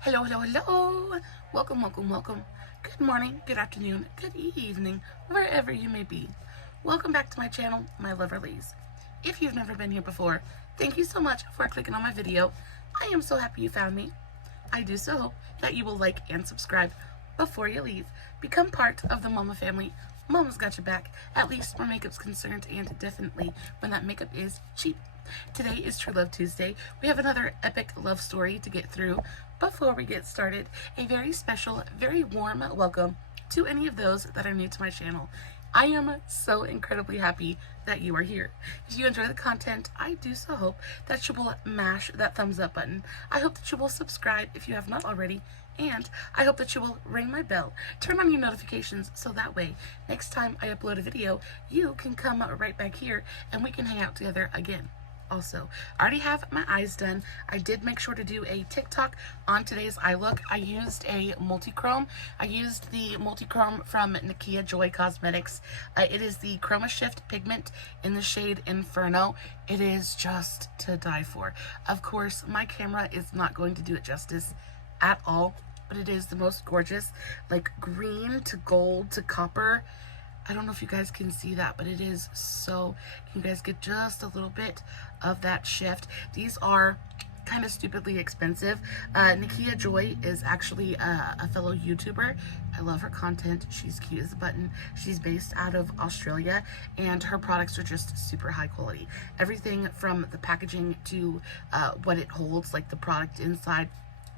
Hello, hello, hello. Welcome, welcome, welcome. Good morning, good afternoon, good evening, wherever you may be. Welcome back to my channel, my lovelies. If you've never been here before, thank you so much for clicking on my video. I am so happy you found me. I do so hope that you will like and subscribe before you leave. Become part of the Mama family. Mama's got your back, at least where makeup's concerned, and definitely when that makeup is cheap. Today is True Love Tuesday. We have another epic love story to get through. Before we get started, a very special, very warm welcome to any of those that are new to my channel. I am so incredibly happy that you are here. If you enjoy the content, I do so hope that you will mash that thumbs up button. I hope that you will subscribe if you have not already, and I hope that you will ring my bell, turn on your notifications, so that way next time I upload a video, you can come right back here and we can hang out together again. Also, I already have my eyes done. I did make sure to do a TikTok on today's eye look. I used a multi-chrome. I used the multi-chrome from Nakia Joy Cosmetics. It is the Chroma Shift pigment in the shade Inferno. It is just to die for. Of course, my camera is not going to do it justice at all, but it is the most gorgeous, like green to gold to copper. I don't know if you guys can see that, but it is so, you guys get just a little bit of that shift. These are kind of stupidly expensive. Nakia Joy is actually a fellow YouTuber. I love her content. She's cute as a button. She's based out of Australia, and her products are just super high quality. Everything from the packaging to what it holds, like the product inside,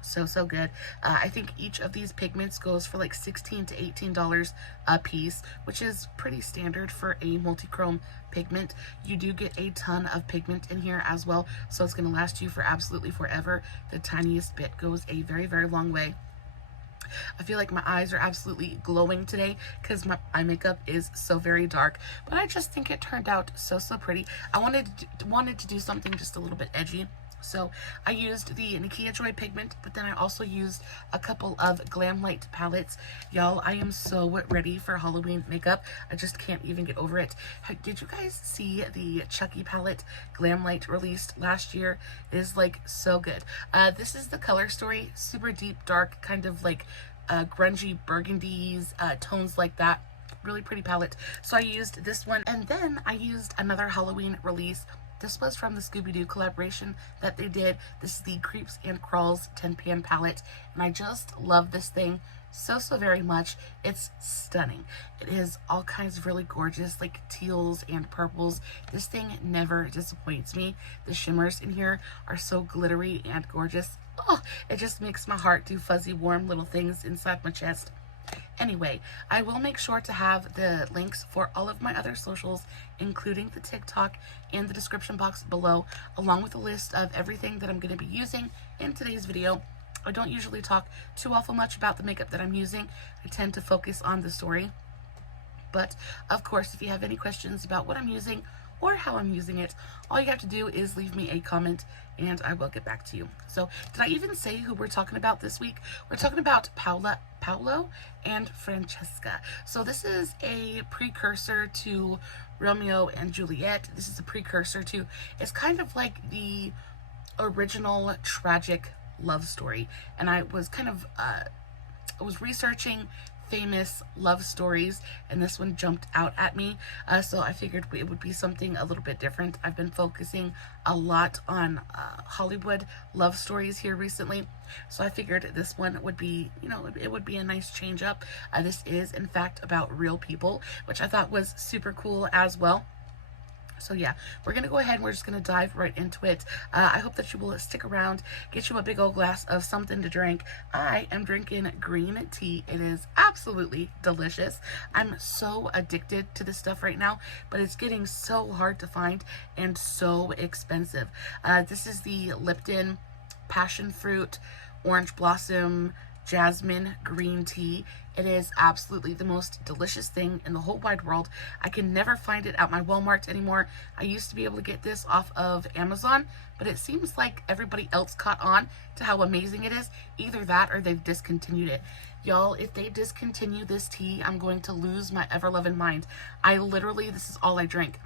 so good. I think each of these pigments goes for like $16 to $18 a piece, which is pretty standard for a multi-chrome pigment. You do get a ton of pigment in here as well, so it's going to last you for absolutely forever. The tiniest bit goes a very, very long way. I feel like my eyes are absolutely glowing today because my eye makeup is so very dark, but I just think it turned out so pretty. I wanted to do something just a little bit edgy. So I used the Nakia Joy pigment, but then I also used a couple of Glam Light palettes. Y'all, I am so ready for Halloween makeup. I just can't even get over it. Did you guys see the Chucky palette Glam Light released last year? It is like so good. This is the color story, super deep, dark, kind of like grungy burgundies, tones like that. Really pretty palette. So I used this one, and then I used another Halloween release. This was from the Scooby-Doo collaboration that they did. This is the Creeps and Crawls 10-pan palette, and I just love this thing so very much. It's stunning. It is all kinds of really gorgeous, like teals and purples. This thing never disappoints me. The shimmers in here are so glittery and gorgeous. Oh, it just makes my heart do fuzzy, warm little things inside my chest. Anyway, I will make sure to have the links for all of my other socials, including the TikTok, in the description box below, along with a list of everything that I'm going to be using in today's video. I don't usually talk too awful much about the makeup that I'm using. I tend to focus on the story. But, of course, if you have any questions about what I'm using or how I'm using it, all you have to do is leave me a comment and I will get back to you. So, did I even say who we're talking about this week? We're talking about Paulo and Francesca. So this is a precursor to Romeo and Juliette. This is a precursor to, it's kind of like the original tragic love story. And I was kind of, I was researching famous love stories, and this one jumped out at me, so I figured it would be something a little bit different. I've been focusing a lot on Hollywood love stories here recently, so I figured this one would be, you know, it would be a nice change up. This is in fact about real people, which I thought was super cool as well. So yeah, we're going to go ahead and we're just going to dive right into it. I hope that you will stick around, get you a big old glass of something to drink. I am drinking green tea. It is absolutely delicious. I'm so addicted to this stuff right now, but it's getting so hard to find and so expensive. This is the Lipton Passion Fruit Orange Blossom Jasmine green tea. It is absolutely the most delicious thing in the whole wide world. I can never find it at my Walmart anymore. I used to be able to get this off of Amazon, but it seems like everybody else caught on to how amazing it is. Either that or they've discontinued it. Y'all, if they discontinue this tea, I'm going to lose my ever-loving mind. I literally, this is all I drink.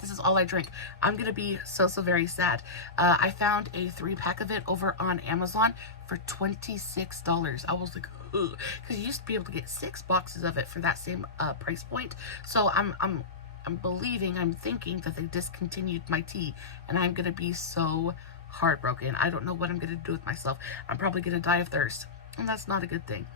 this is all I drink, I'm gonna be so very sad. I found a 3-pack of it over on Amazon for $26. I was like, ugh, because you used to be able to get 6 boxes of it for that same price point. So I'm thinking that they discontinued my tea, and I'm gonna be so heartbroken. I don't know what I'm gonna do with myself. I'm probably gonna die of thirst, and that's not a good thing.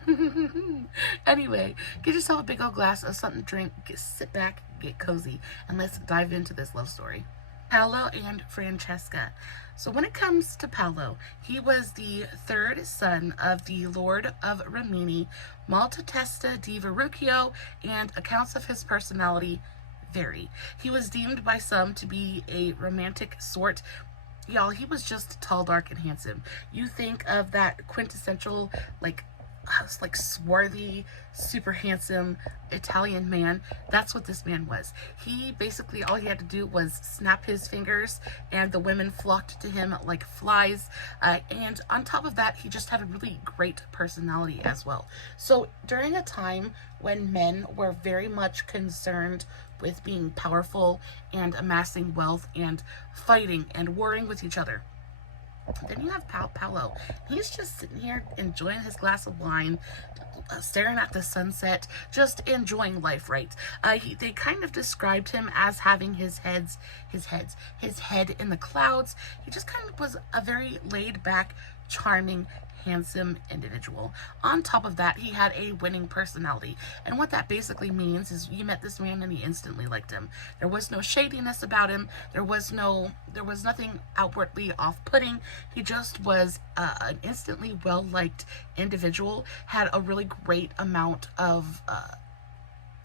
Anyway, get yourself a big old glass of something to drink, sit back, get cozy, and let's dive into this love story. Paulo and Francesca. So when it comes to Paulo, he was the 3rd son of the Lord of Rimini, Malatesta di Verrucchio, and accounts of his personality vary. He was deemed by some to be a romantic sort. Y'all, he was just tall, dark, and handsome. You think of that quintessential, like swarthy, super handsome Italian man. That's what this man was. He basically, all he had to do was snap his fingers and the women flocked to him like flies. And on top of that, he just had a really great personality as well. So during a time when men were very much concerned with being powerful and amassing wealth and fighting and warring with each other, then you have Paulo. He's just sitting here enjoying his glass of wine, staring at the sunset, just enjoying life, right? They kind of described him as having his head in the clouds. He just kind of was a very laid back, charming, handsome individual. On top of that, he had a winning personality, and what that basically means is you met this man and you instantly liked him. There was no shadiness about him. There was nothing outwardly off-putting. He just was an instantly well-liked individual. Had a really great amount of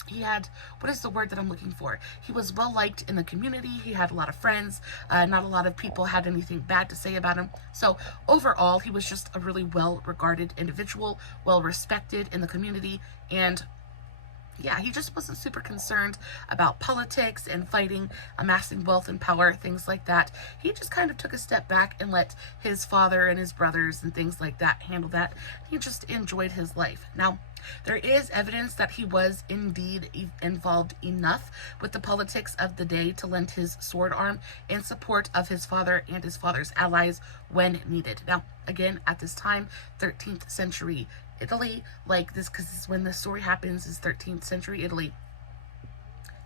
he had, what is the word that I'm looking for? He was well liked in the community. He had a lot of friends. Not a lot of people had anything bad to say about him. So overall, he was just a really well regarded individual, well respected in the community. And yeah, he just wasn't super concerned about politics and fighting, amassing wealth and power, things like that. He just kind of took a step back and let his father and his brothers and things like that handle that. He just enjoyed his life. Now, there is evidence that he was indeed involved enough with the politics of the day to lend his sword arm in support of his father and his father's allies when needed. Now, again, at this time, 13th century Italy, like this, because when this story happens, is 13th century Italy.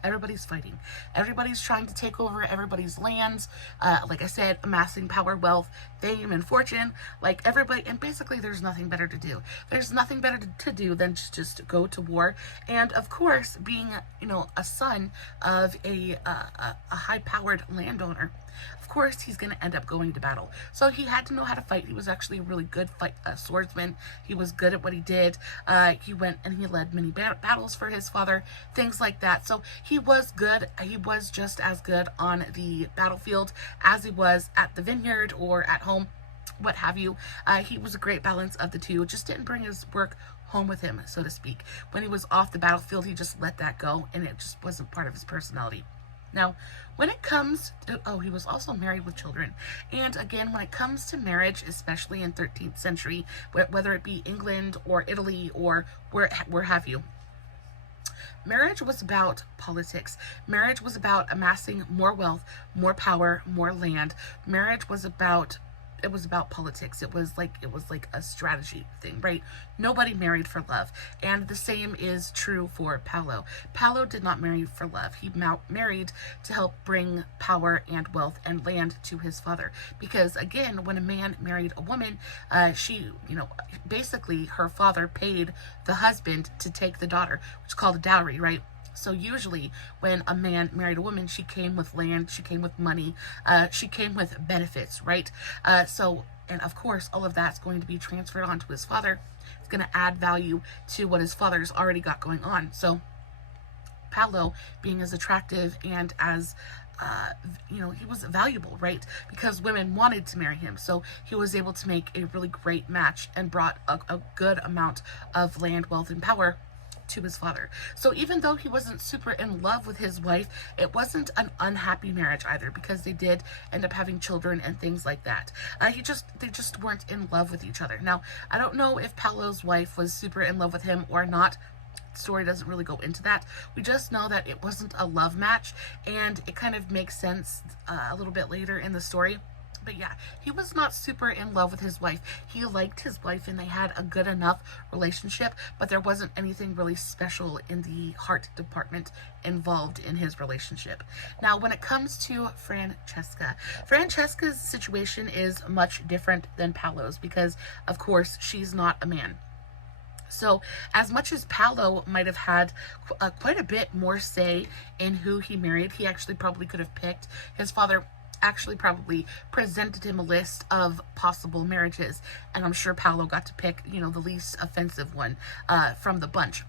Everybody's fighting. Everybody's trying to take over everybody's lands. Like I said, amassing power, wealth, fame, and fortune. Like everybody, and basically there's nothing better to do. There's nothing better to do than to just go to war. And of course, being, a son of a high-powered landowner, of course he's going to end up going to battle. So he had to know how to fight. He was actually a really good swordsman. He was good at what he did. He went and he led many battles for his father, things like that. So he was good. He was just as good on the battlefield as he was at the vineyard or at home, what have you. He was a great balance of the two. Just didn't bring his work home with him, so to speak. When he was off the battlefield, he just let that go, and it just wasn't part of his personality. Now, when it comes to, he was also married with children. And again, when it comes to marriage, especially in 13th century, whether it be England or Italy or where have you, marriage was about politics. Marriage was about amassing more wealth, more power, more land. Marriage was about politics. It was like a strategy thing, right? Nobody married for love. And the same is true for Paulo. Paulo did not marry for love. He married to help bring power and wealth and land to his father. Because again, when a man married a woman, she, basically her father paid the husband to take the daughter, which is called a dowry, right? So usually when a man married a woman, she came with land, she came with money, she came with benefits, right? And of course, all of that's going to be transferred onto his father. It's going to add value to what his father's already got going on. So Paulo, being as attractive and as he was valuable, right? Because women wanted to marry him. So he was able to make a really great match and brought a good amount of land, wealth, and power to his father. So even though he wasn't super in love with his wife, it wasn't an unhappy marriage either, because they did end up having children and things like that. They just weren't in love with each other. Now, I don't know if Paulo's wife was super in love with him or not. story doesn't really go into that. We just know that it wasn't a love match, and it kind of makes sense a little bit later in the story. But yeah, he was not super in love with his wife. He liked his wife and they had a good enough relationship, but there wasn't anything really special in the heart department involved in his relationship. Now, when it comes to Francesca's situation is much different than Paulo's because, of course, she's not a man. So as much as Paulo might have had quite a bit more say in who he married, he actually probably could have picked. His father actually probably presented him a list of possible marriages, and I'm sure Paulo got to pick, you know, the least offensive one from the bunch.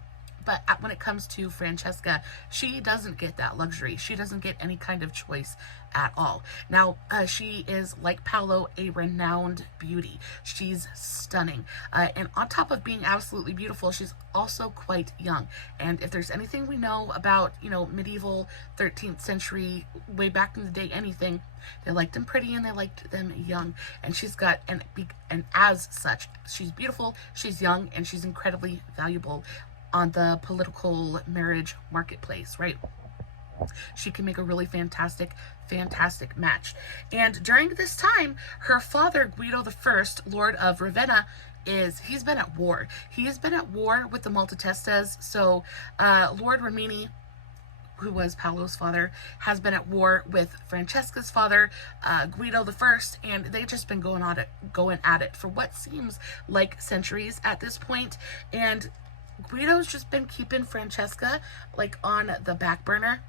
But when it comes to Francesca, she doesn't get that luxury. She doesn't get any kind of choice at all. Now, she is, like Paulo, a renowned beauty. She's stunning. And on top of being absolutely beautiful, she's also quite young. And if there's anything we know about, you know, medieval 13th century, way back in the day, anything, they liked them pretty and they liked them young. And she's got, and as such, she's beautiful, she's young, and she's incredibly valuable on the political marriage marketplace, right? She can make a really fantastic match. And during this time, her father, Guido I, Lord of Ravenna, he's been at war. He has been at war with the Malatestas. So Lord Rimini, who was Paulo's father, has been at war with Francesca's father, Guido I, and they've just been going at it for what seems like centuries at this point. And Guido's just been keeping Francesca like on the back burner,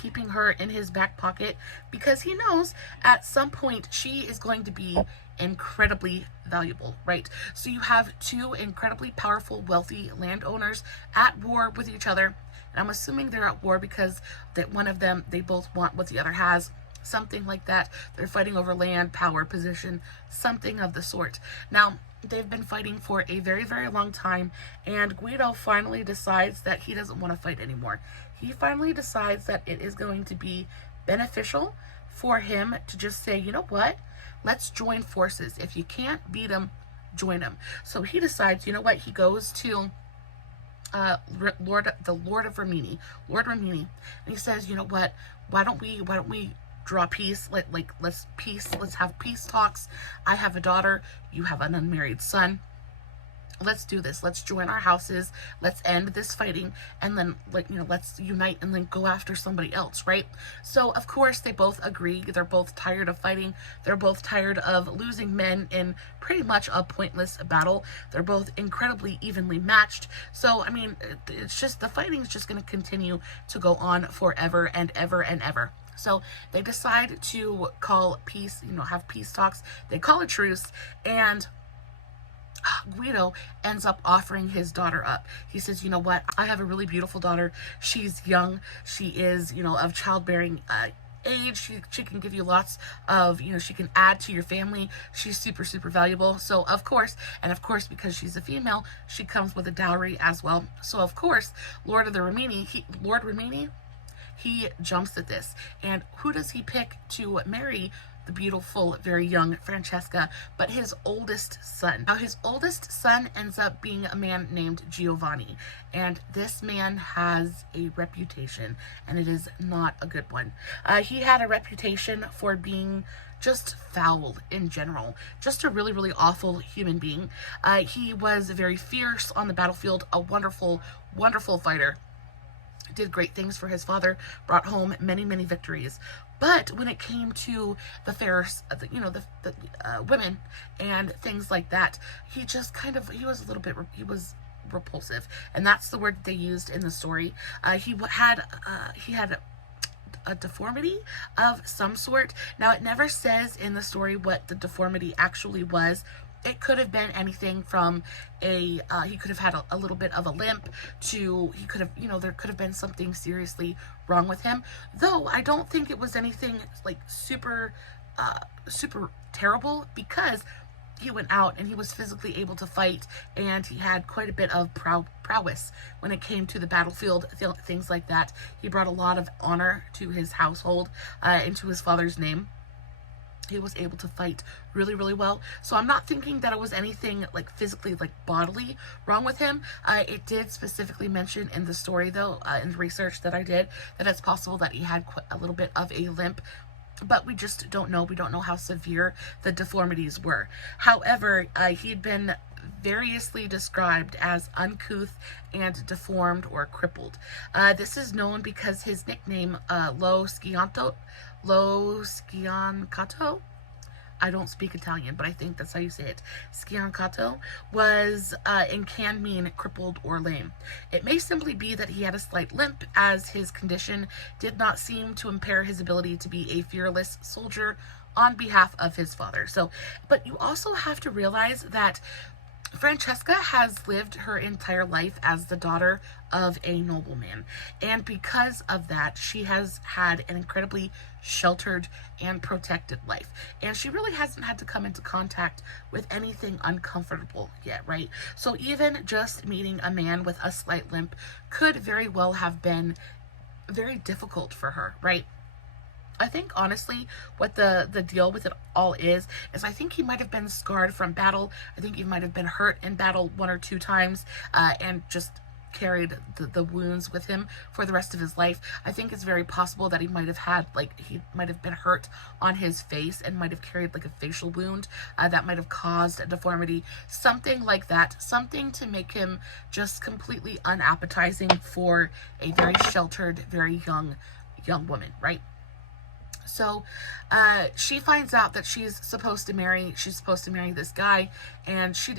keeping her in his back pocket, because he knows at some point she is going to be incredibly valuable, right? So you have two incredibly powerful, wealthy landowners at war with each other. And I'm assuming they're at war because that one of them, they both want what the other has. Something like that. They're fighting over land, power, position, something of the sort. Now, they've been fighting for a very, very long time, and Guido finally decides that he doesn't want to fight anymore. He finally decides that it is going to be beneficial for him to just say, you know what, let's join forces. If you can't beat him, join him. So he decides, you know what, he goes to the Lord of Rimini, and he says, you know what, why don't we draw peace? Let's have peace talks. I have a daughter, you have an unmarried son. Let's do this. Let's join our houses. Let's end this fighting, and then, let's unite and then go after somebody else, right? So of course they both agree. They're both tired of fighting. They're both tired of losing men in pretty much a pointless battle. They're both incredibly evenly matched. So I mean, it's just, the fighting is just going to continue to go on forever and ever and ever. So they decide to call peace, have peace talks. They call a truce, and Guido ends up offering his daughter up. He says, you know what, I have a really beautiful daughter. She's young. She is, of childbearing age. She can give you lots of, she can add to your family. She's super, super valuable. So of course, because she's a female, she comes with a dowry as well. So of course, Lord Rimini, he jumps at this. And who does he pick to marry the beautiful, very young Francesca, but his oldest son? Now, his oldest son ends up being a man named Giovanni, and this man has a reputation, and it is not a good one. He had a reputation for being just foul in general, just a really, really awful human being. He was very fierce on the battlefield, a wonderful, wonderful fighter. Did great things for his father, brought home many, many victories. But when it came to the fairs, the women and things like that, he was repulsive, and that's the word that they used in the story. He had a deformity of some sort. Now, it never says in the story what the deformity actually was. It could have been anything from he could have had a little bit of a limp to, he could have, there could have been something seriously wrong with him. Though I don't think it was anything like super terrible, because he went out and he was physically able to fight, and he had quite a bit of prowess when it came to the battlefield, things like that. He brought a lot of honor to his household and to his father's name. he was able to fight really, really well. So I'm not thinking that it was anything like physically, like bodily wrong with him. It did specifically mention in the story, though, in the research that I did, that it's possible that he had a little bit of a limp, but we just don't know. We don't know how severe the deformities were. However, he'd been variously described as uncouth and deformed or crippled. This is known because his nickname, Lo Schianto, I don't speak Italian, but I think that's how you say it, Schiancato, was and can mean crippled or lame. It may simply be that he had a slight limp, as his condition did not seem to impair his ability to be a fearless soldier on behalf of his father. So, but you also have to realize that Francesca has lived her entire life as the daughter of a nobleman, and because of that, she has had an incredibly sheltered and protected life, and she really hasn't had to come into contact with anything uncomfortable yet, right? So even just meeting a man with a slight limp could very well have been very difficult for her, right? I think honestly what the deal with it all is I think he might have been scarred from battle. I think he might have been hurt in battle 1 or 2 times, and just carried the wounds with him for the rest of his life. I think it's very possible that he might have had, like, he might have been hurt on his face and might have carried like a facial wound that might have caused a deformity, something like that, something to make him just completely unappetizing for a very sheltered, very young woman, right? So she finds out that she's supposed to marry this guy, and she,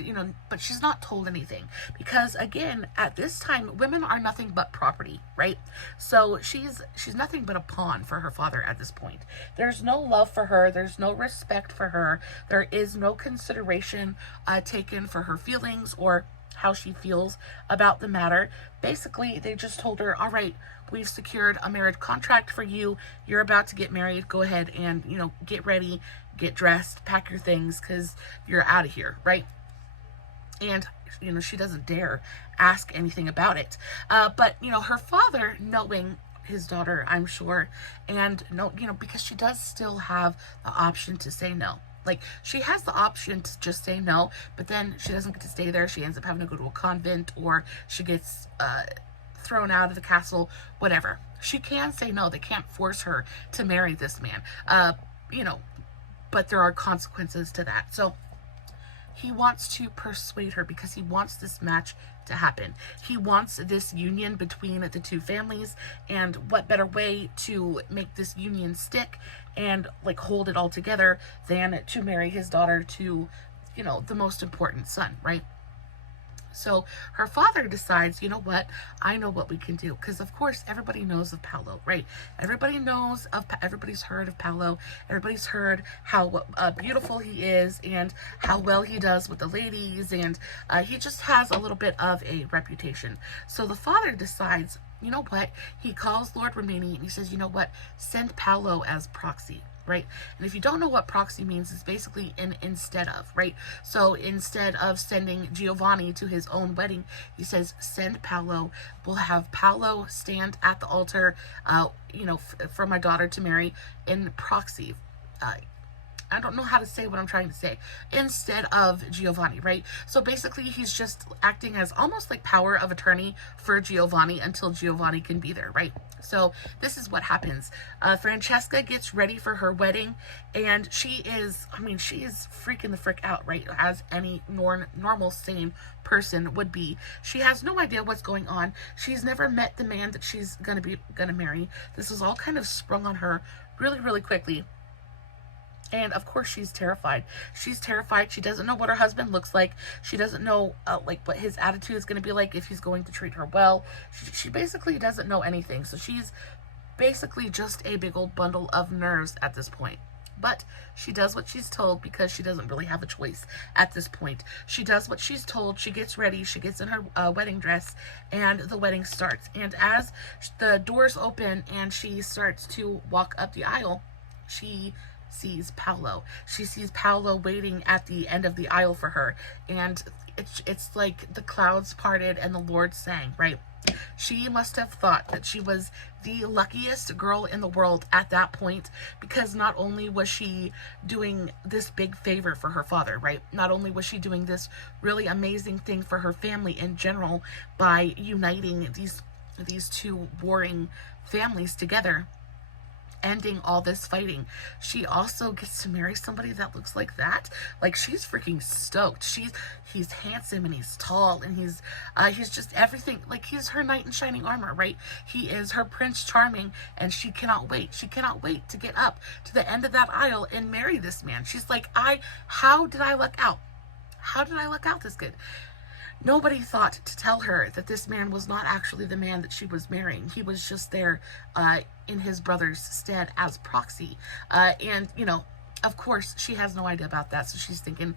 but she's not told anything, because again, at this time, women are nothing but property, right? So she's nothing but a pawn for her father at this point. There's no love for her. There's no respect for her. There is no consideration taken for her feelings or how she feels about the matter. Basically, they just told her, all right, we've secured a marriage contract for you. You're about to get married. Go ahead and, get ready, get dressed, pack your things, because you're out of here, right? And, she doesn't dare ask anything about it. But, her father, knowing his daughter, I'm sure, and because she does still have the option to say no. Like, she has the option to just say no, but then she doesn't get to stay there. She ends up having to go to a convent, or she gets thrown out of the castle, whatever. She can say no. They can't force her to marry this man, but there are consequences to that. So he wants to persuade her because he wants this match to happen. He wants this union between the two families, and what better way to make this union stick and like hold it all together than to marry his daughter to, the most important son, right? So her father decides, you know what, I know what we can do. Because, of course, everybody knows of Paulo, right? Everybody's heard of Paulo. Everybody's heard how beautiful he is and how well he does with the ladies. And he just has a little bit of a reputation. So the father decides, you know what, he calls Lord Romani and he says, you know what, send Paulo as proxy. Right? And if you don't know what proxy means, it's basically an instead of, right? So instead of sending Giovanni to his own wedding, he says, send Paulo. We'll have Paulo stand at the altar, for my daughter to marry in proxy. I don't know how to say what I'm trying to say. Instead of Giovanni, right? So basically, he's just acting as almost like power of attorney for Giovanni until Giovanni can be there, right? So this is what happens. Francesca gets ready for her wedding, and she is freaking the frick out, right? As any normal, sane person would be. She has no idea what's going on. She's never met the man that she's gonna marry. This is all kind of sprung on her really, really quickly. And of course she's terrified. She's terrified. She doesn't know what her husband looks like. She doesn't know what his attitude is going to be like, if he's going to treat her well. She basically doesn't know anything. So she's basically just a big old bundle of nerves at this point. But she does what she's told because she doesn't really have a choice at this point. She does what she's told. She gets ready. She gets in her wedding dress, and the wedding starts. And as the doors open and she starts to walk up the aisle, she sees Paulo. She sees Paulo waiting at the end of the aisle for her, and it's like the clouds parted and the Lord sang, right? She must have thought that she was the luckiest girl in the world at that point, because not only was she doing this big favor for her father, right? Not only was she doing this really amazing thing for her family in general by uniting these two warring families together, ending all this fighting, she also gets to marry somebody that looks like that. Like, she's freaking stoked. He's handsome and he's tall and he's just everything. Like, he's her knight in shining armor, right? He is her Prince Charming, and she cannot wait. She cannot wait to get up to the end of that aisle and marry this man. She's like, how did I luck out? How did I luck out this good? Nobody thought to tell her that this man was not actually the man that she was marrying. He was just there in his brother's stead as proxy. And, you know, of course, she has no idea about that. So she's thinking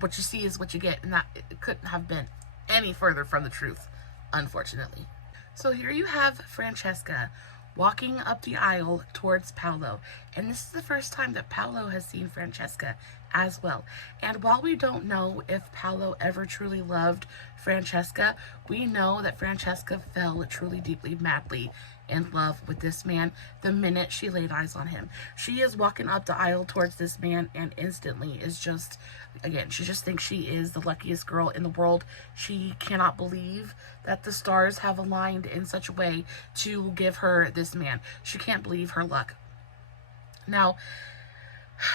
what you see is what you get. And that it couldn't have been any further from the truth, unfortunately. So here you have Francesca walking up the aisle towards Paulo. And this is the first time that Paulo has seen Francesca as well. And while we don't know if Paulo ever truly loved Francesca, we know that Francesca fell truly, deeply, madly in love with this man the minute she laid eyes on him. She is walking up the aisle towards this man and instantly is just, again, she just thinks she is the luckiest girl in the world. She cannot believe that the stars have aligned in such a way to give her this man. She can't believe her luck. Now,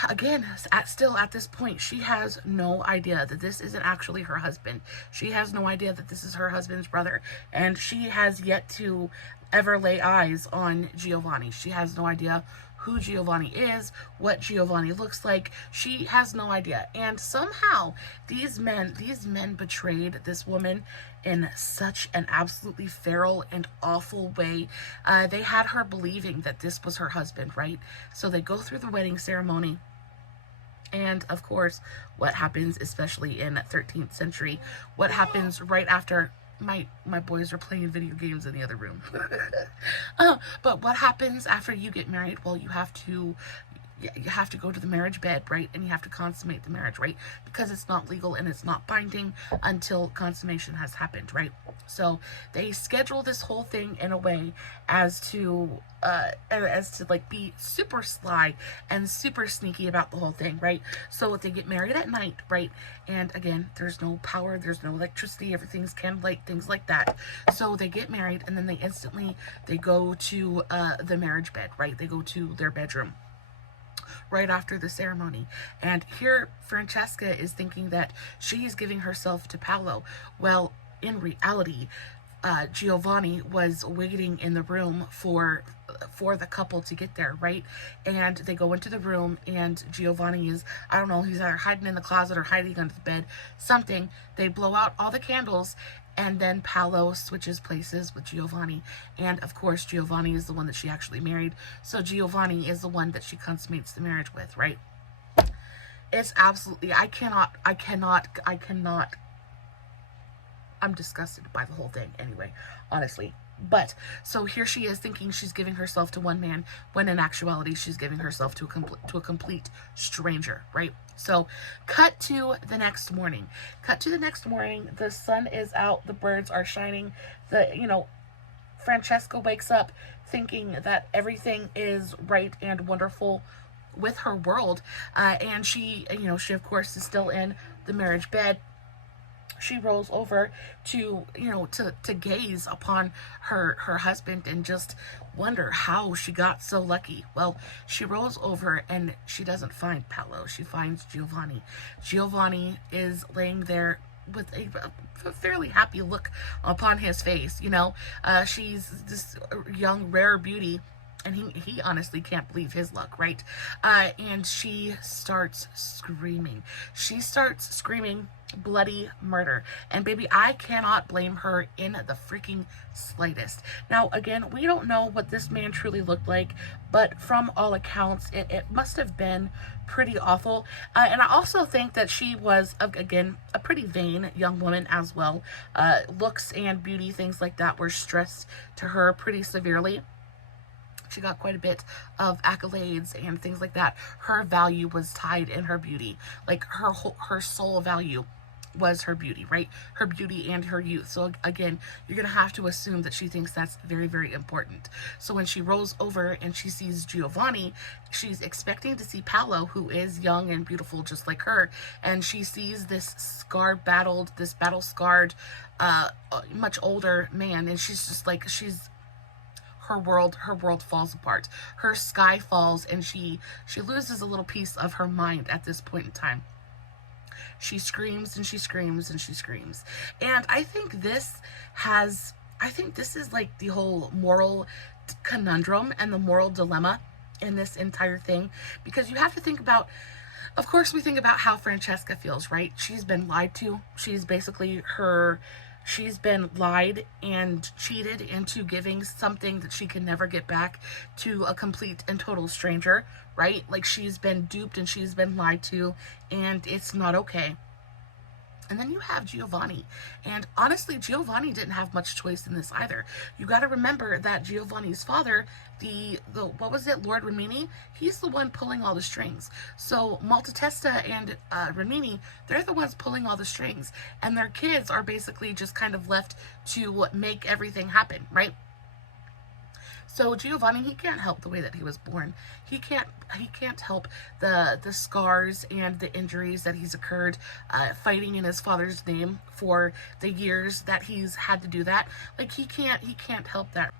again, still at this point, she has no idea that this isn't actually her husband. She has no idea that this is her husband's brother. And she has yet to ever lay eyes on Giovanni. She has no idea who Giovanni is, what Giovanni looks like. She has no idea. And somehow these men betrayed this woman in such an absolutely feral and awful way. They had her believing that this was her husband, right? So they go through the wedding ceremony. And of course, what happens, especially in 13th century, what happens right after my boys are playing video games in the other room. But what happens after you get married? Well, you have to go to the marriage bed, right? And you have to consummate the marriage, right? Because it's not legal and it's not binding until consummation has happened, right? So they schedule this whole thing in a way as to like be super sly and super sneaky about the whole thing, right? So they get married at night, right? And again, there's no power, there's no electricity, everything's candlelight, things like that. So they get married and then they go to the marriage bed, right? They go to their bedroom right after the ceremony. And here Francesca is thinking that she's giving herself to Paulo. Well, in reality, Giovanni was waiting in the room for the couple to get there, right? And they go into the room and Giovanni is, I don't know, he's either hiding in the closet or hiding under the bed, something. They blow out all the candles and then Paulo switches places with Giovanni. And of course, Giovanni is the one that she actually married. So Giovanni is the one that she consummates the marriage with, right? It's absolutely, I cannot, I'm disgusted by the whole thing anyway, honestly. But, so here she is thinking she's giving herself to one man, when in actuality, she's giving herself to a complete stranger, right? So, cut to the next morning. The sun is out, the birds are shining, Francesca wakes up thinking that everything is right and wonderful with her world, and she of course is still in the marriage bed. She rolls over to gaze upon her husband and just wonder how she got so lucky. Well, she rolls over and she doesn't find Paulo. She finds Giovanni. Giovanni is laying there with a fairly happy look upon his face. She's this young, rare beauty. And he honestly can't believe his luck, right? And she starts screaming. Bloody murder. And baby, I cannot blame her in the freaking slightest. Now, again, we don't know what this man truly looked like, but from all accounts, it must have been pretty awful. And I also think that she was, again, a pretty vain young woman as well. Looks and beauty, things like that, were stressed to her pretty severely. she got quite a bit of accolades and things like that, her value was tied in her beauty. Like her sole value was her beauty, right? Her beauty and her youth. So again, you're gonna have to assume that she thinks that's very, very important. So when she rolls over and she sees Giovanni, she's expecting to see Paulo, who is young and beautiful just like her, and she sees this battle scarred, much older man, and she's just like, her world falls apart. Her sky falls, and she loses a little piece of her mind at this point in time. She screams and she screams and she screams. And I think this is like the whole moral conundrum and the moral dilemma in this entire thing, because you have to think about, of course, we think about how Francesca feels, right? She's been lied to. She's been lied and cheated into giving something that she can never get back to a complete and total stranger, right? Like, she's been duped and she's been lied to, and it's not okay. And then you have Giovanni. And honestly, Giovanni didn't have much choice in this either. You got to remember that Giovanni's father, what was it, Lord Rimini? He's the one pulling all the strings. So Malatesta and Rimini, they're the ones pulling all the strings. And their kids are basically just kind of left to make everything happen, right? So Giovanni, he can't help the way that he was born. He can't help the scars and the injuries that he's incurred fighting in his father's name for the years that he's had to do that. Like, he can't help that.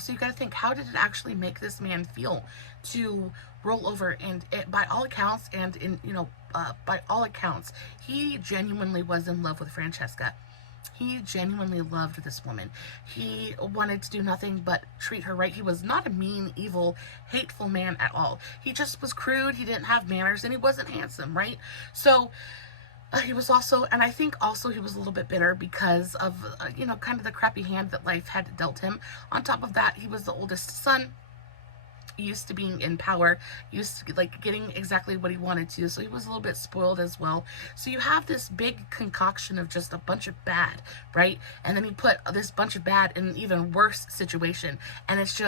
So you got to think, how did it actually make this man feel to roll over? And by all accounts, he genuinely was in love with Francesca. He genuinely loved this woman. He wanted to do nothing but treat her right. He was not a mean, evil, hateful man at all. He just was crude. He didn't have manners, and he wasn't handsome, right? So he was also, and I think also he was a little bit bitter because of, kind of the crappy hand that life had dealt him. On top of that, he was the oldest son, used to being in power, used to like getting exactly what he wanted to, so he was a little bit spoiled as well. So you have this big concoction of just a bunch of bad, right? And then you put this bunch of bad in an even worse situation, and it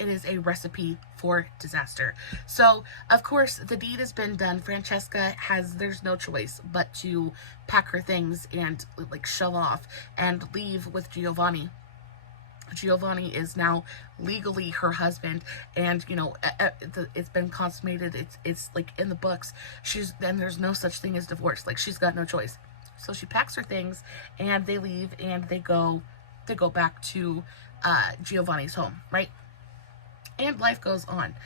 is a recipe for disaster. So of course the deed has been done. Francesca there's no choice but to pack her things and like shove off and leave with Giovanni. Giovanni is now legally her husband, and it's been consummated. It's like in the books. Then there's no such thing as divorce. Like, she's got no choice. So she packs her things and they leave, and they go back to Giovanni's home, right? And life goes on.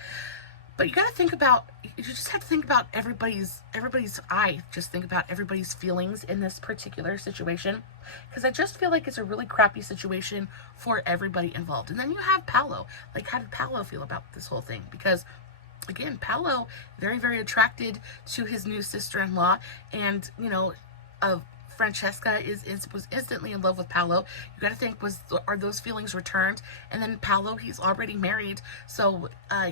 But you just have to think about everybody's just think about everybody's feelings in this particular situation, because I just feel like it's a really crappy situation for everybody involved. And then you have Paulo. Like, how did Paulo feel about this whole thing? Because again, Paulo, very, very attracted to his new sister-in-law, and Francesca was instantly in love with Paulo. You got to think, are those feelings returned? And then Paulo, he's already married, so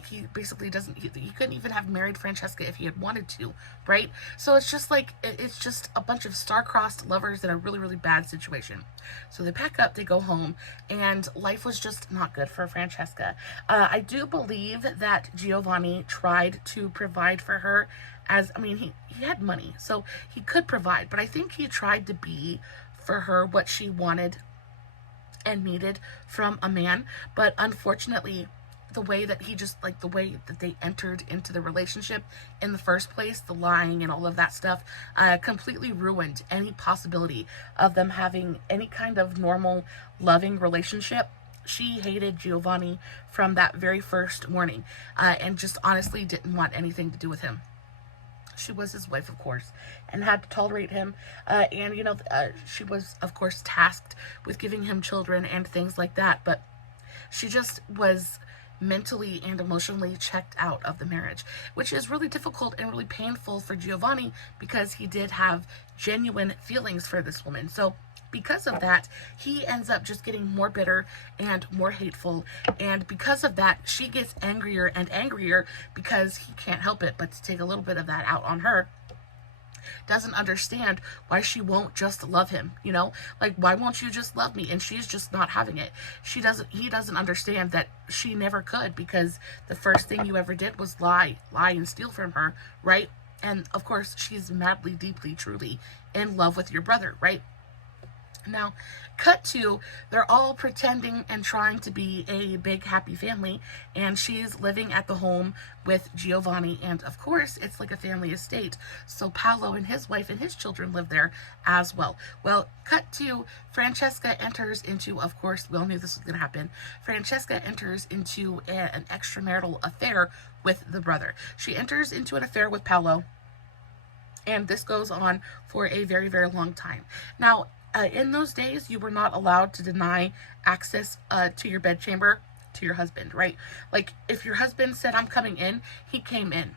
he basically he couldn't even have married Francesca if he had wanted to, right? So it's just like, it's just a bunch of star-crossed lovers in a really, really bad situation. So they pack up, they go home, and life was just not good for Francesca. I do believe that Giovanni tried to provide for her. He had money, so he could provide, but I think he tried to be for her what she wanted and needed from a man. But unfortunately, the way that they entered into the relationship in the first place, the lying and all of that stuff, completely ruined any possibility of them having any kind of normal, loving relationship. She hated Giovanni from that very first morning, and just honestly didn't want anything to do with him. She was his wife, of course, and had to tolerate him. She was, of course, tasked with giving him children and things like that. But she just was mentally and emotionally checked out of the marriage, which is really difficult and really painful for Giovanni, because he did have genuine feelings for this woman. So because of that, he ends up just getting more bitter and more hateful. And because of that, she gets angrier and angrier, because he can't help it but to take a little bit of that out on her. doesn't understand why she won't just love him, you know? Like, why won't you just love me? And she's just not having it. He doesn't understand that she never could, because the first thing you ever did was lie and steal from her, right? And of course, she's madly, deeply, truly in love with your brother, right? Now, cut to, they're all pretending and trying to be a big happy family, and she's living at the home with Giovanni, and of course it's like a family estate, so Paulo and his wife and his children live there as well. Well, cut to, Francesca enters into, of course, we all knew this was going to happen, Francesca enters into an extramarital affair with the brother. She enters into an affair with Paulo, and this goes on for a very, very long time. Now, in those days, you were not allowed to deny access to your bedchamber to your husband, right? Like, if your husband said, I'm coming in, he came in.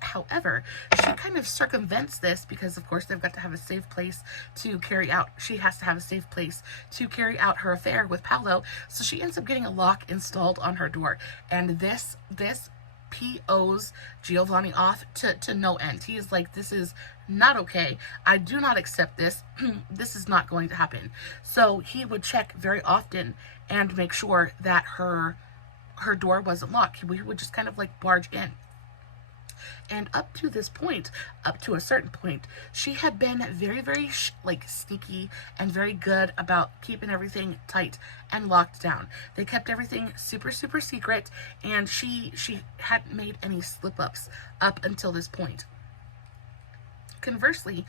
However, she kind of circumvents this because, of course, they've got to have a safe place to carry out. She has to have a safe place to carry out her affair with Paulo. So she ends up getting a lock installed on her door. And this POs Giovanni off to no end. He is like, this is not okay. I do not accept this. This is not going to happen. So he would check very often and make sure that her door wasn't locked. We would just kind of like barge in. And up to this point, up to a certain point, she had been very, very like sneaky and very good about keeping everything tight and locked down. They kept everything super, super secret, and she hadn't made any slip-ups up until this point. Conversely,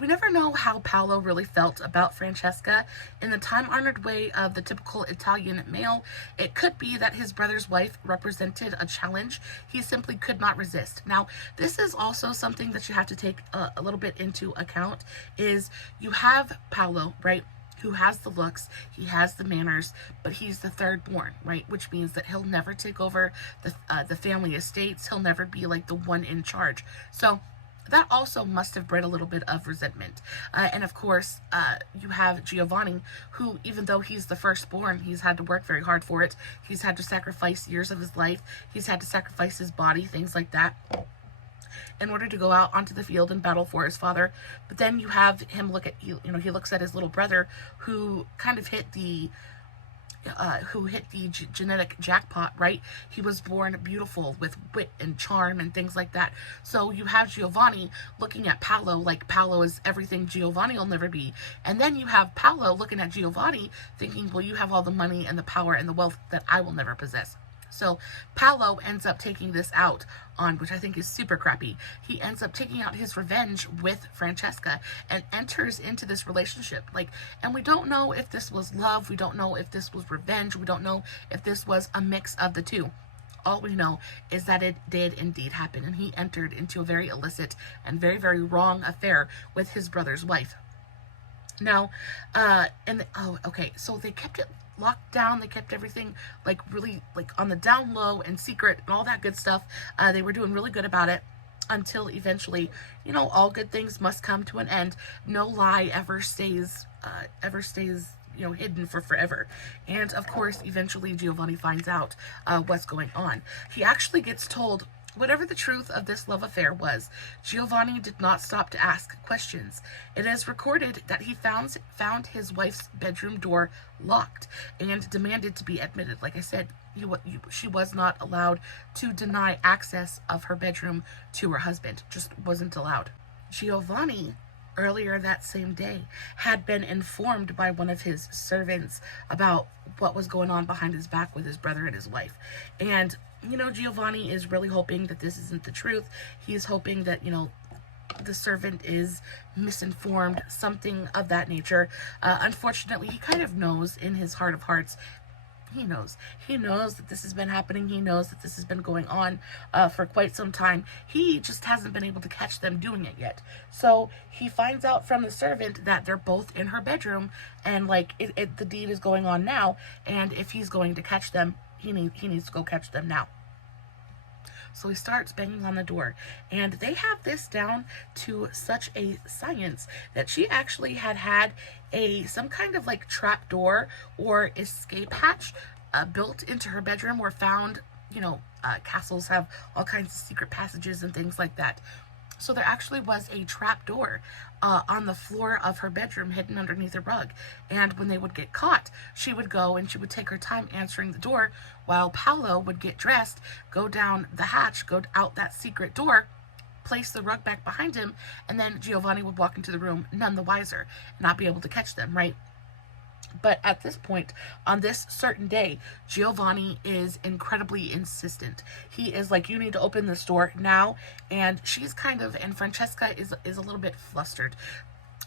we never know how Paulo really felt about Francesca. In the time-honored way of the typical Italian male, it could be that his brother's wife represented a challenge he simply could not resist. Now, this is also something that you have to take a little bit into account, is you have Paulo, right, who has the looks, he has the manners, but he's the third born, right? Which means that he'll never take over the family estates. He'll never be like the one in charge. So that also must have bred a little bit of resentment. And of course, you have Giovanni, who, even though he's the firstborn, he's had to work very hard for it. He's had to sacrifice years of his life. He's had to sacrifice his body, things like that, in order to go out onto the field and battle for his father. But then you have him look at, he looks at his little brother, who kind of hit the genetic jackpot, right? He was born beautiful with wit and charm and things like that. So you have Giovanni looking at Paulo like Paulo is everything Giovanni will never be. And then you have Paulo looking at Giovanni thinking, well, you have all the money and the power and the wealth that I will never possess. So Paulo ends up taking this out on, which I think is super crappy. He ends up taking out his revenge with Francesca and enters into this relationship. And we don't know if this was love. We don't know if this was revenge. We don't know if this was a mix of the two. All we know is that it did indeed happen, and he entered into a very illicit and very, very wrong affair with his brother's wife. Now, so they kept it locked down. They kept everything really on the down low and secret and all that good stuff. They were doing really good about it until eventually, all good things must come to an end. No lie ever stays hidden for forever. And of course, eventually Giovanni finds out what's going on. He actually gets told, whatever the truth of this love affair was, Giovanni did not stop to ask questions. It is recorded that he found his wife's bedroom door locked and demanded to be admitted. Like I said, she was not allowed to deny access of her bedroom to her husband. Just wasn't allowed. Giovanni, earlier that same day, had been informed by one of his servants about what was going on behind his back with his brother and his wife. And Giovanni is really hoping that this isn't the truth. He's hoping that, the servant is misinformed, something of that nature. Unfortunately, he kind of knows in his heart of hearts. He knows that this has been happening. He knows that this has been going on for quite some time. He just hasn't been able to catch them doing it yet. So he finds out from the servant that they're both in her bedroom, and the deed is going on now. And if he's going to catch them, he needs to go catch them now. So he starts banging on the door, and they have this down to such a science that she actually had some kind of trap door or escape hatch built into her bedroom, or found, castles have all kinds of secret passages and things like that. So there actually was a trap door on the floor of her bedroom hidden underneath a rug. And when they would get caught, she would go and she would take her time answering the door while Paulo would get dressed, go down the hatch, go out that secret door, place the rug back behind him, and then Giovanni would walk into the room none the wiser, not be able to catch them, right? But at this point, on this certain day, Giovanni is incredibly insistent. He is like, you need to open this door now. And she's and Francesca is a little bit flustered.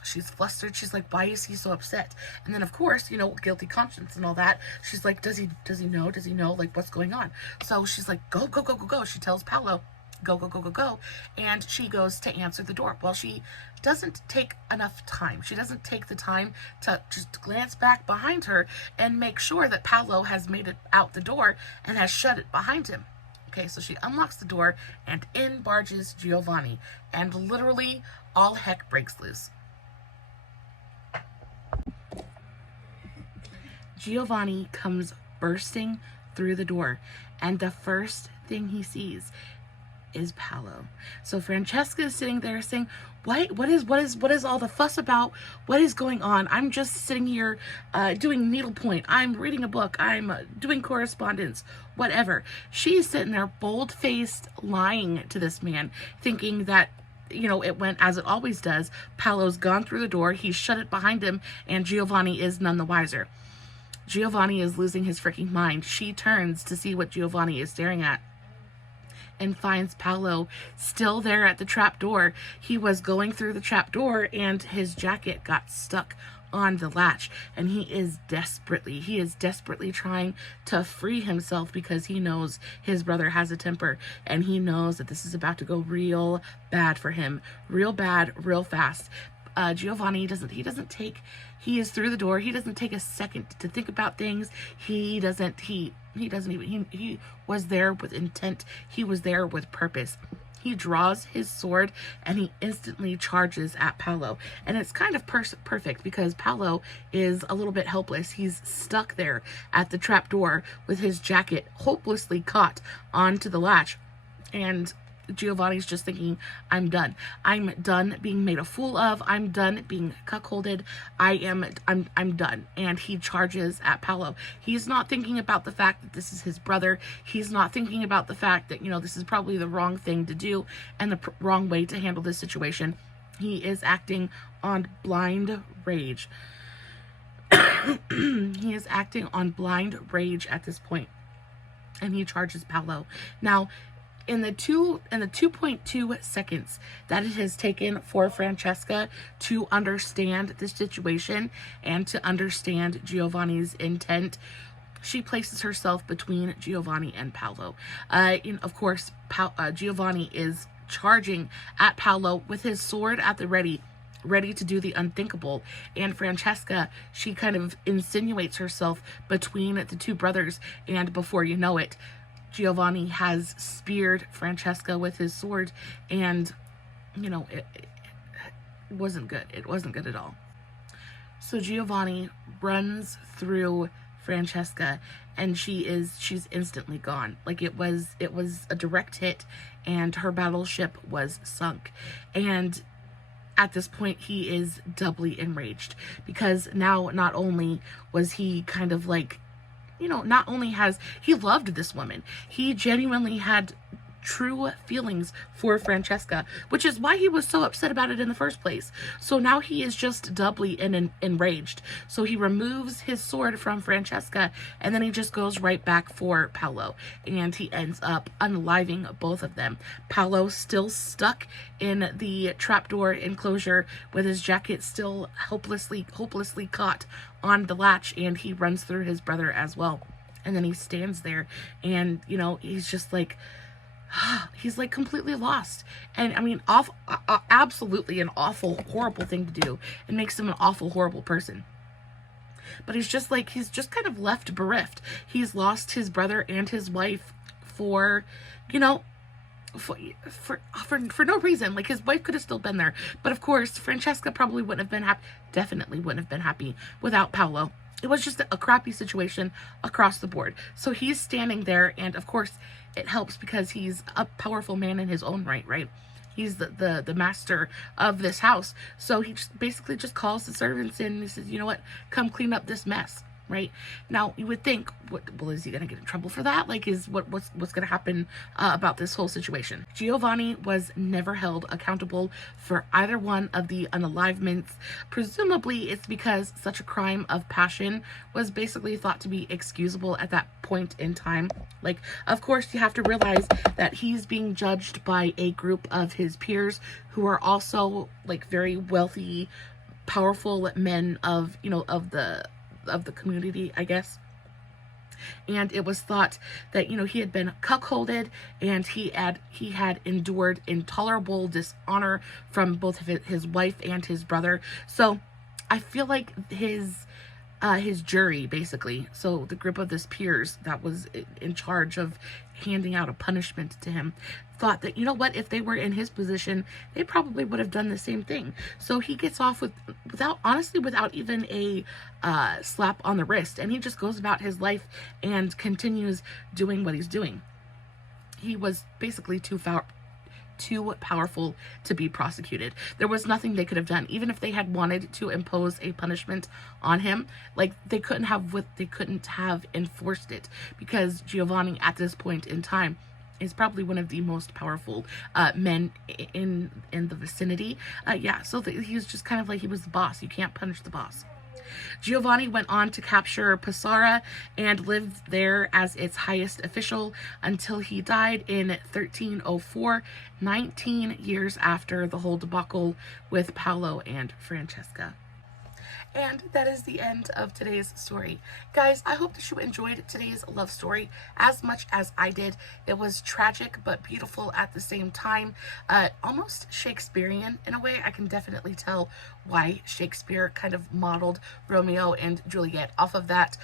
She's flustered. She's like, why is he so upset? And then, of course, you know, guilty conscience and all that. She's like, does he know? Does he know? Like, what's going on? So she's like, go, go, go, go, go. She tells Paulo, go, go, go, go, go. And she goes to answer the door. Well, she doesn't take enough time. She doesn't take the time to just glance back behind her and make sure that Paulo has made it out the door and has shut it behind him. Okay, so she unlocks the door and in barges Giovanni. And literally all heck breaks loose. Giovanni comes bursting through the door, and the first thing he sees is Paulo. So Francesca is sitting there saying, what is all the fuss about? What is going on? I'm just sitting here doing needlepoint. I'm reading a book. I'm doing correspondence, whatever. She's sitting there bold-faced lying to this man, thinking that, you know, it went as it always does. Paulo's gone through the door. He shut it behind him, and Giovanni is none the wiser. Giovanni is losing his freaking mind. She turns to see what Giovanni is staring at and finds Paulo still there at the trap door. He was going through the trap door and his jacket got stuck on the latch, and he is desperately trying to free himself because he knows his brother has a temper and he knows that this is about to go real bad for him, real bad, real fast. Giovanni he is through the door. He doesn't take a second to think about things. He was there with intent. He was there with purpose. He draws his sword and he instantly charges at Paulo. And it's kind of perfect because Paulo is a little bit helpless. He's stuck there at the trap door with his jacket hopelessly caught onto the latch. And Giovanni's just thinking, I'm done. I'm done being made a fool of. I'm done being cuckolded. I'm done. And he charges at Paulo. He's not thinking about the fact that this is his brother. He's not thinking about the fact that, you know, this is probably the wrong thing to do and the wrong way to handle this situation. He is acting on blind rage. He is acting on blind rage at this point. And he charges Paulo. Now, in the 2.2 seconds that it has taken for Francesca to understand the situation and to understand Giovanni's intent, she places herself between Giovanni and Paulo. Of course, Giovanni is charging at Paulo with his sword at the ready to do the unthinkable. And Francesca, she kind of insinuates herself between the two brothers, and before you know it, Giovanni has speared Francesca with his sword, and, you know, it wasn't good. It wasn't good at all. So Giovanni runs through Francesca, and she's instantly gone. Like, it was a direct hit, and her battleship was sunk. And at this point, he is doubly enraged, because now not only was he kind of like, you know, not only has he loved this woman, he genuinely had true feelings for Francesca, which is why he was so upset about it in the first place. So now he is just doubly enraged. So he removes his sword from Francesca, and then he just goes right back for Paulo, and he ends up unaliving both of them. Paulo still stuck in the trapdoor enclosure with his jacket still hopelessly caught on the latch, and he runs through his brother as well. And then he stands there, and, you know, he's just like, he's like completely lost. And I mean, absolutely an awful, horrible thing to do. It makes him an awful, horrible person. But he's just kind of left bereft. He's lost his brother and his wife for, you know, for no reason. Like, his wife could have still been there. But of course, Francesca probably wouldn't have been happy, definitely wouldn't have been happy without Paulo. It was just a crappy situation across the board. So he's standing there, and of course, it helps because he's a powerful man in his own right? He's the master of this house. So he just basically just calls the servants in and he says, you know what, come clean up this mess. Right now, you would think, well, is he gonna get in trouble for that? Like, what's gonna happen about this whole situation? Giovanni was never held accountable for either one of the unalivements. Presumably, it's because such a crime of passion was basically thought to be excusable at that point in time. Like, of course, you have to realize that he's being judged by a group of his peers who are also like very wealthy, powerful men of, you know, of the community, I guess. And it was thought that, you know, he had been cuckolded and he had endured intolerable dishonor from both of his wife and his brother. So I feel like his jury, basically, so the group of his peers that was in charge of handing out a punishment to him, thought that, you know what, if they were in his position, they probably would have done the same thing. So he gets off without even a slap on the wrist, and he just goes about his life and continues doing what he's doing. He was basically too powerful to be prosecuted. There was nothing they could have done. Even if they had wanted to impose a punishment on him, like, they couldn't have enforced it, because Giovanni at this point in time is probably one of the most powerful men in the vicinity. Yeah, so he was just kind of like, he was the boss. You can't punish the boss. Giovanni went on to capture Pescara and lived there as its highest official until he died in 1304, 19 years after the whole debacle with Paulo and Francesca. And that is the end of today's story. Guys, I hope that you enjoyed today's love story as much as I did. It was tragic but beautiful at the same time. Almost Shakespearean in a way. I can definitely tell why Shakespeare kind of modeled Romeo and Juliet off of that.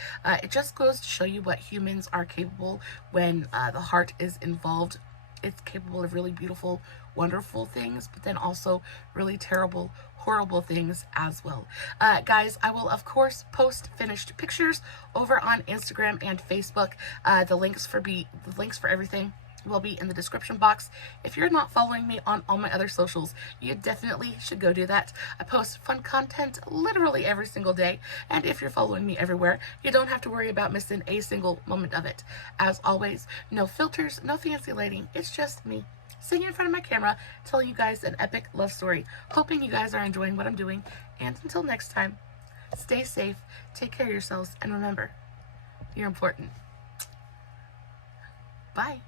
It just goes to show you what humans are capable when the heart is involved. It's capable of really beautiful, wonderful things, but then also really terrible, horrible things as well. Guys, I will of course post finished pictures over on Instagram and Facebook. The links for everything will be in the description box. If you're not following me on all my other socials, you definitely should go do that. I post fun content literally every single day, and if you're following me everywhere, you don't have to worry about missing a single moment of it. As always, no filters, no fancy lighting, it's just me sitting in front of my camera telling you guys an epic love story. Hoping you guys are enjoying what I'm doing, and until next time, stay safe, take care of yourselves, and remember, you're important. Bye.